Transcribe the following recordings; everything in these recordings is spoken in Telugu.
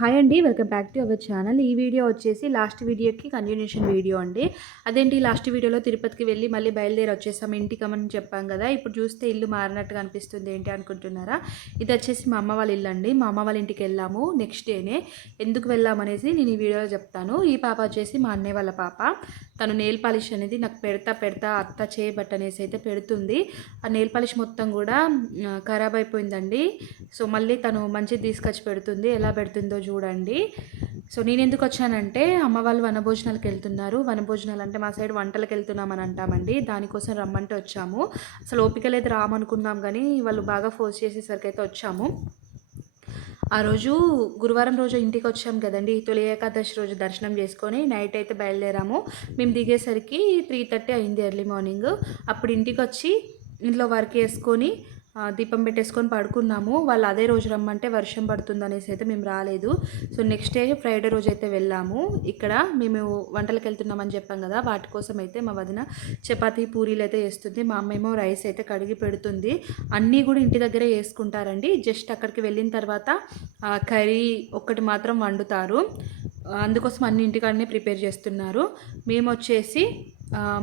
హాయ్ అండి welcome back to our channel ఈ వీడియో వచ్చేసి లాస్ట్ వీడియోకి కంటిన్యూషన్ వీడియో అండి. అదేంటి లాస్ట్ వీడియోలో తిరుపతికి వెళ్ళి మళ్ళీ బయలుదేరి వచ్చేసాం ఇంటికి అని చెప్పాం కదా. ఇప్పుడు చూస్తే ఇల్లు మారినట్టుగా అనిపిస్తుంది ఏంటి అనుకుంటున్నారా? ఇది వచ్చేసి మా అమ్మ వాళ్ళ ఇల్లు అండి. మా అమ్మ వాళ్ళ ఇంటికి వెళ్ళాము నెక్స్ట్ డేనే ఎందుకు వెళ్ళామనేసి నేను ఈ వీడియోలో చెప్తాను. ఈ పాప వచ్చేసి మా అన్నయ్య వాళ్ళ పాప. తను నెయిల్ పాలిష్ అనేది నాకు పెడతా పెడతా అత్త చేయబట్ అనేసి అయితే పెడుతుంది. ఆ నెయిల్ పాలిష్ మొత్తం కూడా ఖరాబ్ అయిపోయిందండి. సో మళ్ళీ తను మంచిది తీసుకొచ్చి పెడుతుంది. ఎలా పెడుతుందో చూడండి. సో నేను ఎందుకు వచ్చానంటే అమ్మ వాళ్ళు వనభోజనాలకు వెళ్తున్నారు. వనభోజనాలు అంటే మా సైడ్ వంటలకు వెళ్తున్నామని అంటామండి. దానికోసం రమ్మంటే వచ్చాము. అసలు ఓపిక లేదు రామనుకున్నాం కానీ వాళ్ళు బాగా ఫోర్స్ చేసేసరికి అయితే వచ్చాము. ఆ రోజు గురువారం రోజు ఇంటికి వచ్చాం కదండి. తొలి ఏకాదశి రోజు దర్శనం చేసుకొని నైట్ అయితే బయలుదేరాము. మేము దిగేసరికి త్రీ థర్టీ అయింది ఎర్లీ మార్నింగ్. అప్పుడు ఇంటికి వచ్చి ఇంట్లో వర్క్ వేసుకొని దీపం పెట్టేసుకొని పడుకున్నాము. వాళ్ళు అదే రోజు రమ్మంటే వర్షం పడుతుంది అనేసి అయితే మేము రాలేదు. సో నెక్స్ట్ డే ఫ్రైడే రోజు అయితే వెళ్ళాము. ఇక్కడ మేము వంటలకు వెళ్తున్నామని చెప్పాం కదా వాటి కోసం అయితే మా వదిన చపాతీ పూరీలు అయితే వేస్తుంది మా అమ్మ ఏమో రైస్ అయితే కడిగి పెడుతుంది. అన్నీ కూడా ఇంటి దగ్గరే వేసుకుంటారండి జస్ట్ అక్కడికి వెళ్ళిన తర్వాత కర్రీ ఒక్కటి మాత్రం వండుతారు. అందుకోసం అన్ని ఇంటికాడనే ప్రిపేర్ చేస్తున్నారు. మేము వచ్చేసి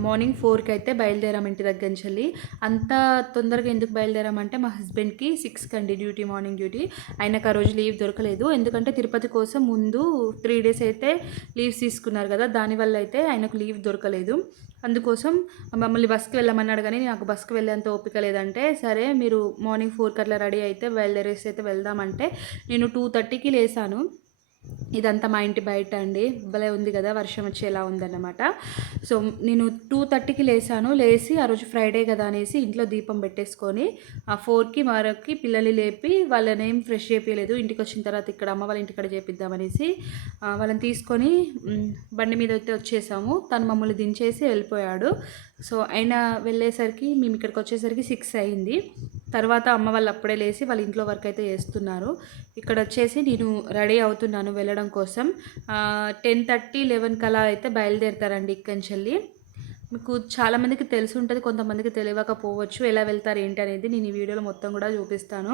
మార్నింగ్ ఫోర్కి అయితే బయలుదేరాం ఇంటి దగ్గర నుంచి వెళ్ళి. అంత తొందరగా ఎందుకు బయలుదేరామంటే మా హస్బెండ్కి సిక్స్కి అండి డ్యూటీ మార్నింగ్ డ్యూటీ ఆయనకు ఆ రోజు లీవ్ దొరకలేదు. ఎందుకంటే తిరుపతి కోసం ముందు త్రీ డేస్ అయితే లీవ్స్ తీసుకున్నారు కదా. దానివల్ల అయితే ఆయనకు లీవ్ దొరకలేదు. అందుకోసం మమ్మల్ని బస్కి వెళ్ళమన్నాడు కానీ నాకు బస్కి వెళ్ళేంత ఓపిక లేదంటే సరే మీరు మార్నింగ్ ఫోర్కి అట్లా రెడీ అయితే బయలుదేరేసి అయితే వెళ్దామంటే నేను టూ థర్టీకి లేసాను. ఇదంతా మా ఇంటి బయట అండి. భలే ఉంది కదా వర్షం వచ్చేలా ఉందన్నమాట. సో నేను టూ థర్టీకి లేసాను. లేచి ఆ రోజు ఫ్రైడే కదా అనేసి ఇంట్లో దీపం పెట్టేసుకొని ఆ ఫోర్కి మరొకకి పిల్లల్ని లేపి వాళ్ళని ఏం ఫ్రెష్ చేయలేదు ఇంటికి వచ్చిన తర్వాత ఇక్కడ అమ్మ వాళ్ళ ఇంటికడ చేపిద్దామనేసి వాళ్ళని తీసుకొని బండి మీద అయితే వచ్చేసాము. తను మమ్మల్ని దించేసి వెళ్ళిపోయాడు. సో ఆయన వెళ్ళేసరికి మేము ఇక్కడికి వచ్చేసరికి సిక్స్ అయింది. తర్వాత అమ్మ వాళ్ళు అప్పుడే లేచి వాళ్ళ ఇంట్లో వర్క్ అయితే చేస్తున్నారు. ఇక్కడ వచ్చేసి నేను రెడీ అవుతున్నాను వెళ్ళడం కోసం. టెన్ థర్టీ లెవెన్ కలా అయితే బయలుదేరుతారండి ఇక్కడి నుంచి వెళ్ళి. మీకు చాలామందికి తెలిసి ఉంటుంది కొంతమందికి తెలియకపోవచ్చు ఎలా వెళ్తారు ఏంటి అనేది. నేను ఈ వీడియోలో మొత్తం కూడా చూపిస్తాను.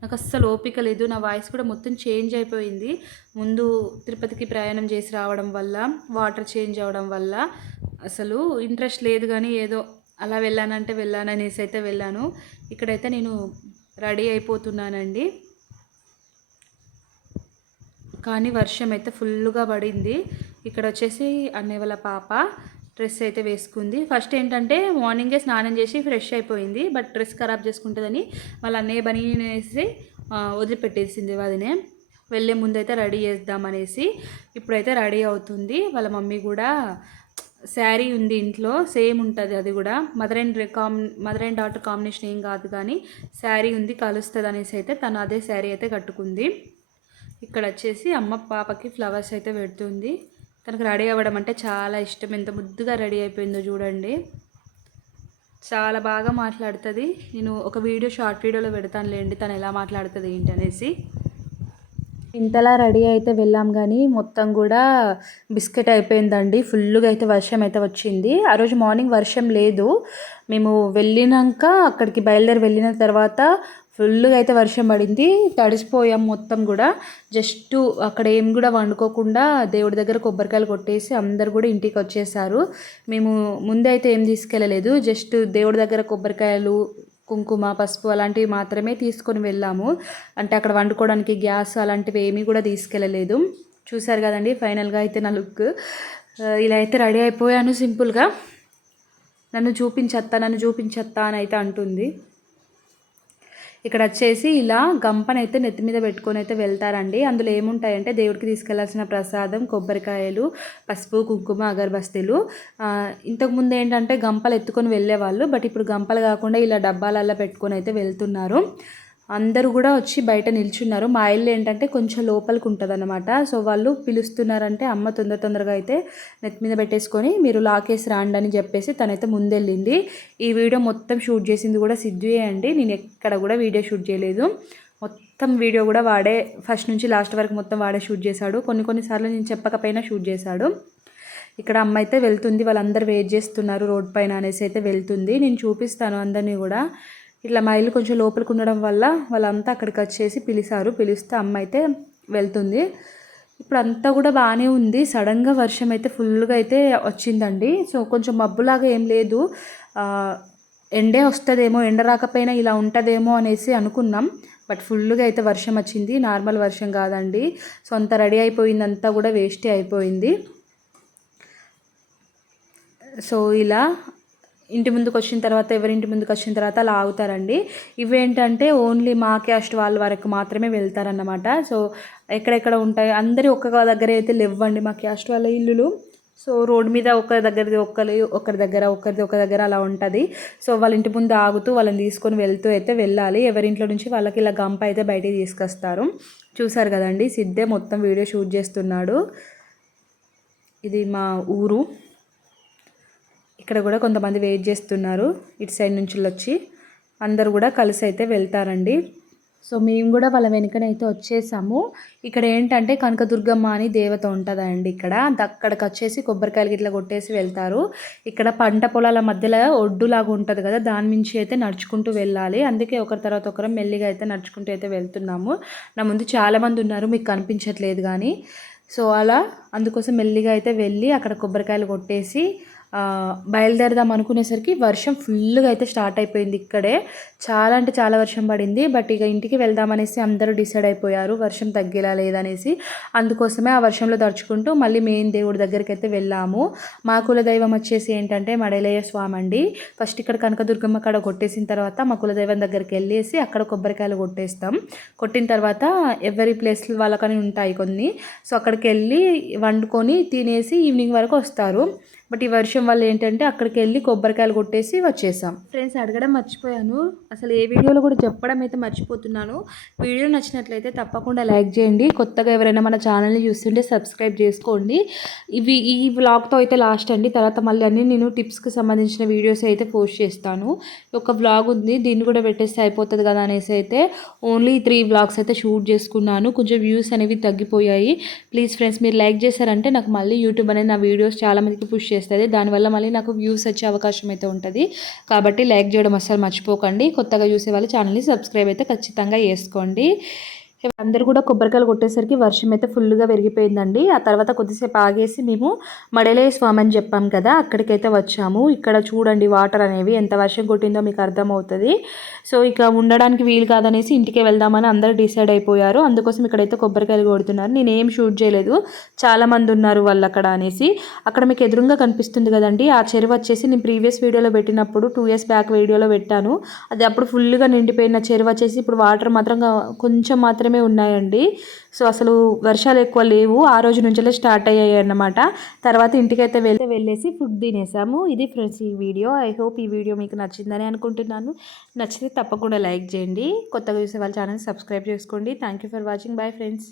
నాకు అస్సలు ఓపిక లేదు నా వాయిస్ కూడా మొత్తం చేంజ్ అయిపోయింది. ముందు తిరుపతికి ప్రయాణం చేసి రావడం వల్ల వాటర్ చేంజ్ అవ్వడం వల్ల అసలు ఇంట్రెస్ట్ లేదు కానీ ఏదో అలా వెళ్ళానంటే వెళ్ళాననేసి అయితే వెళ్ళాను. ఇక్కడైతే నేను రెడీ అయిపోతున్నానండి. కానీ వర్షం అయితే ఫుల్గా పడింది. ఇక్కడ వచ్చేసి అన్నయ్య వాళ్ళ పాప డ్రెస్ అయితే వేసుకుంది. ఫస్ట్ ఏంటంటే మార్నింగే స్నానం చేసి ఫ్రెష్ అయిపోయింది. బట్ డ్రెస్ ఖరాబ్ చేసుకుంటుందని వాళ్ళ అన్నయ్య బనీ వేసి వదిలిపెట్టేసింది వదినే వెళ్ళే ముందైతే రెడీ చేద్దామనేసి ఇప్పుడైతే రెడీ అవుతుంది. వాళ్ళ మమ్మీ కూడా శారీ ఉంది ఇంట్లో సేమ్ ఉంటుంది అది కూడా. మదర్ అండ్ కామ్ మదర్ అండ్ డాటర్ కాంబినేషన్ ఏం కాదు కానీ శారీ ఉంది కలుస్తుంది అనేసి అయితే తను అదే శారీ అయితే కట్టుకుంది. ఇక్కడ వచ్చేసి అమ్మ పాపకి ఫ్లవర్స్ అయితే పెడుతుంది. తనకు రెడీ అవ్వడం అంటే చాలా ఇష్టం. ఎంత ముద్దుగా రెడీ అయిపోయిందో చూడండి. చాలా బాగా మాట్లాడుతుంది. నేను ఒక వీడియో షార్ట్ వీడియోలో పెడతానులేండి తను ఎలా మాట్లాడుతుంది ఏంటనేసి అనేసి. ఇంతలా రెడీ అయితే వెళ్ళాం కానీ మొత్తం కూడా బిస్కెట్ అయిపోయిందండి. ఫుల్గా అయితే వర్షం అయితే వచ్చింది. ఆ రోజు మార్నింగ్ వర్షం లేదు. మేము వెళ్ళినాక అక్కడికి బయలుదేరి వెళ్ళిన తర్వాత ఫుల్గా అయితే వర్షం పడింది. తడిసిపోయాం మొత్తం కూడా. జస్ట్ అక్కడ ఏం కూడా వండుకోకుండా దేవుడి దగ్గర కొబ్బరికాయలు కొట్టేసి అందరు కూడా ఇంటికి వచ్చేసారు. మేము ముందే అయితే ఏం తీసుకెళ్ళలేదు. జస్ట్ దేవుడి దగ్గర కొబ్బరికాయలు కుంకుమ పసుపు అలాంటివి మాత్రమే తీసుకొని వెళ్ళాము. అంటే అక్కడ వండుకోవడానికి గ్యాస్ అలాంటివి ఏమీ కూడా తీసుకెళ్ళలేదు. చూసారు కదండి ఫైనల్గా అయితే నా లుక్. ఇలా అయితే రెడీ అయిపోయాను సింపుల్గా. నన్ను చూపించత్తా నన్ను చూపించత్తా అని అయితే అంటుంది. ఇక్కడ వచ్చేసి ఇలా గంపనైతే నెత్తి మీద పెట్టుకొని అయితే వెళ్తారండి. అందులో ఏముంటాయంటే దేవుడికి తీసుకెళ్ళాల్సిన ప్రసాదం కొబ్బరికాయలు పసుపు కుంకుమ అగరబస్తీలు. ఇంతకుముందు ఏంటంటే గంపలు ఎత్తుకొని వెళ్ళేవాళ్ళు బట్ ఇప్పుడు గంపలు కాకుండా ఇలా డబ్బాలల్లో పెట్టుకొని అయితే వెళ్తున్నారు. అందరూ కూడా వచ్చి బయట నిల్చున్నారు. మా ఇల్లు ఏంటంటే కొంచెం లోపలికి ఉంటుంది అనమాట సో వాళ్ళు పిలుస్తున్నారంటే అమ్మ తొందర తొందరగా అయితే నెత్తి మీద పెట్టేసుకొని మీరు లాకేసి రాండి అని చెప్పేసి తనైతే ముందెళ్ళింది. ఈ వీడియో మొత్తం షూట్ చేసింది కూడా సిద్ధుయే అండి. నేను ఎక్కడ కూడా వీడియో షూట్ చేయలేదు. మొత్తం వీడియో కూడా వాడే ఫస్ట్ నుంచి లాస్ట్ వరకు మొత్తం వాడే షూట్ చేశాడు. కొన్ని కొన్నిసార్లు నేను చెప్పకపోయినా షూట్ చేశాడు. ఇక్కడ అమ్మ అయితే వెళ్తుంది. వాళ్ళందరూ వెయిట్ చేస్తున్నారు రోడ్ పైన అనేసి అయితే వెళ్తుంది. నేను చూపిస్తాను అందరినీ కూడా. ఇట్లా మా ఇల్లు కొంచెం లోపలికి ఉండడం వల్ల వాళ్ళంతా అక్కడికి వచ్చేసి పిలిచారు. పిలిస్తే అమ్మ అయితే వెళ్తుంది. ఇప్పుడు అంతా కూడా బాగానే ఉంది. సడన్గా వర్షం అయితే ఫుల్గా అయితే వచ్చిందండి. సో కొంచెం మబ్బులాగా ఏం లేదు. ఎండే వస్తుందేమో ఎండ రాకపోయినా ఇలా ఉంటుందేమో అనేసి అనుకున్నాం. బట్ ఫుల్గా అయితే వర్షం వచ్చింది. నార్మల్ వర్షం కాదండి. సో అంత రెడీ అయిపోయిందంతా కూడా వేస్టే అయిపోయింది. సో ఇలా ఇంటి ముందుకు వచ్చిన తర్వాత ఎవరింటి ముందుకు వచ్చిన తర్వాత అలా ఆగుతారండి. ఇవేంటంటే ఓన్లీ మా క్యాస్ట్ వాళ్ళ వరకు మాత్రమే వెళ్తారన్నమాట. సో ఎక్కడెక్కడ ఉంటాయి అందరి ఒక్క దగ్గర అయితే లేవ్వండి మా క్యాస్ట్ వాళ్ళ ఇల్లులు. సో రోడ్ మీద ఒకరి దగ్గరది ఒకరి ఒకరి దగ్గర ఒకరిది ఒక దగ్గర అలా ఉంటుంది. సో వాళ్ళ ఇంటి ముందు ఆగుతూ వాళ్ళని తీసుకొని వెళ్తూ అయితే వెళ్ళాలి. ఎవరింట్లో నుంచి వాళ్ళకి ఇలా గంప అయితే బయటికి తీసుకొస్తారు. చూసారు కదండి సిద్ధే మొత్తం వీడియో షూట్ చేస్తున్నాడు. ఇది మా ఊరు. ఇక్కడ కూడా కొంతమంది వెయిట్ చేస్తున్నారు. ఇటు సైడ్ నుంచి వచ్చి అందరు కూడా కలిసి అయితే వెళ్తారండి. సో మేము కూడా వాళ్ళ వెనుకనైతే వచ్చేసాము. ఇక్కడ ఏంటంటే కనకదుర్గమ్మ అని దేవత ఉంటుందండి ఇక్కడ. అక్కడికి వచ్చేసి కొబ్బరికాయలు గిట్ల కొట్టేసి వెళ్తారు. ఇక్కడ పంట పొలాల మధ్యలో ఒడ్డులాగా ఉంటుంది కదా దాని నుంచి అయితే నడుచుకుంటూ వెళ్ళాలి. అందుకే ఒకరి తర్వాత ఒకరు మెల్లిగా అయితే నడుచుకుంటూ అయితే వెళ్తున్నాము. నా ముందు చాలామంది ఉన్నారు మీకు కనిపించట్లేదు కానీ. సో అలా అందుకోసం మెల్లిగా అయితే వెళ్ళి అక్కడ కొబ్బరికాయలు కొట్టేసి బయలుదేరదాం అనుకునేసరికి వర్షం ఫుల్గా అయితే స్టార్ట్ అయిపోయింది ఇక్కడే. చాలా అంటే చాలా వర్షం పడింది బట్ ఇక ఇంటికి వెళ్దామనేసి అందరూ డిసైడ్ అయిపోయారు వర్షం తగ్గేలా లేదనేసి. అందుకోసమే ఆ వర్షంలో దడుచుకుంటూ మళ్ళీ మెయిన్ దేవుడి దగ్గరికి అయితే వెళ్ళాము. మా కులదైవం వచ్చేసి ఏంటంటే మడలయ్య స్వామి అండి. ఫస్ట్ ఇక్కడ కనకదుర్గమ్మ కాడ కొట్టేసిన తర్వాత మా కులదైవం దగ్గరికి వెళ్ళేసి అక్కడ కొబ్బరికాయలు కొట్టేస్తాం. కొట్టిన తర్వాత ఎవరి ప్లేస్ వాళ్ళకని ఉంటాయి కొన్ని. సో అక్కడికి వెళ్ళి వండుకొని తినేసి ఈవినింగ్ వరకు వస్తారు. బట్ ఈ వర్షం వల్ల ఏంటంటే అక్కడికి వెళ్ళి కొబ్బరికాయలు కొట్టేసి వచ్చేసాం. ఫ్రెండ్స్ అడగడం మర్చిపోయాను. అసలు ఏ వీడియోలో కూడా చెప్పడం అయితే మర్చిపోతున్నాను. వీడియో నచ్చినట్లయితే తప్పకుండా లైక్ చేయండి. కొత్తగా ఎవరైనా మన ఛానల్ని చూస్తుంటే సబ్స్క్రైబ్ చేసుకోండి. ఇవి ఈ వ్లాగ్తో అయితే లాస్ట్ అండి. తర్వాత మళ్ళీ అన్ని నేను టిప్స్కి సంబంధించిన వీడియోస్ అయితే పోస్ట్ చేస్తాను. ఒక వ్లాగ్ ఉంది. దీన్ని కూడా పెట్టేస్తే అయిపోతుంది కదా అనేసి అయితే ఓన్లీ త్రీ వ్లాగ్స్ అయితే షూట్ చేసుకున్నాను. కొంచెం వ్యూస్ అనేవి తగ్గిపోయాయి. ప్లీజ్ ఫ్రెండ్స్ మీరు లైక్ చేశారంటే నాకు మళ్ళీ యూట్యూబ్ అనేది నా వీడియోస్ చాలా మందికి పుష్ చేస్తుంది. దానివల్ల మళ్ళీ నాకు వ్యూస్ వచ్చే అవకాశం అయితే ఉంటుంది. కాబట్టి లైక్ చేయడం అస్సలు మర్చిపోకండి. కొత్తగా చూసే వాళ్ళు ఛానల్ని సబ్స్క్రైబ్ అయితే ఖచ్చితంగా చేసుకోండి. అందరు కూడా కొబ్బరికాయలు కొట్టేసరికి వర్షం అయితే ఫుల్గా పెరిగిపోయిందండి ఆ తర్వాత కొద్దిసేపు ఆగేసి మేము మడలే స్వామి అని చెప్పాం కదా అక్కడికైతే వచ్చాము. ఇక్కడ చూడండి వాటర్ అనేవి ఎంత వర్షం కొట్టిందో మీకు అర్థమవుతుంది. సో ఇక ఉండడానికి వీలు కాదనేసి ఇంటికే వెళ్దామని అందరూ డిసైడ్ అయిపోయారు. అందుకోసం ఇక్కడైతే కొబ్బరికాయలు కొడుతున్నారు. నేను ఏం షూట్ చేయలేదు. చాలా మంది ఉన్నారు వాళ్ళు అక్కడ అనేసి. అక్కడ మీకు ఎదురుగా కనిపిస్తుంది కదండి ఆ చెరువు వచ్చేసి నేను ప్రీవియస్ వీడియోలో పెట్టినప్పుడు టూ ఇయర్స్ బ్యాక్ వీడియోలో పెట్టాను. అది అప్పుడు ఫుల్గా నిండిపోయిన చెరువు వచ్చేసి ఇప్పుడు వాటర్ మాత్రం కొంచెం మాత్రమే ఉన్నాయండి. సో అసలు వర్షాలు ఎక్కువ లేవు. ఆ రోజు నుంచే స్టార్ట్ అయ్యాయి అన్నమాట. తర్వాత ఇంటికైతే వెళ్తే వెళ్ళేసి ఫుడ్ తినేసాము. ఇది ఫ్రెండ్స్ ఈ వీడియో. ఐ హోప్ ఈ వీడియో మీకు నచ్చిందని అనుకుంటున్నాను. నచ్చితే తప్పకుండా లైక్ చేయండి. కొత్తగా చూసే వాళ్ళ ఛానల్ సబ్స్క్రైబ్ చేసుకోండి. Thank you for watching. Bye friends.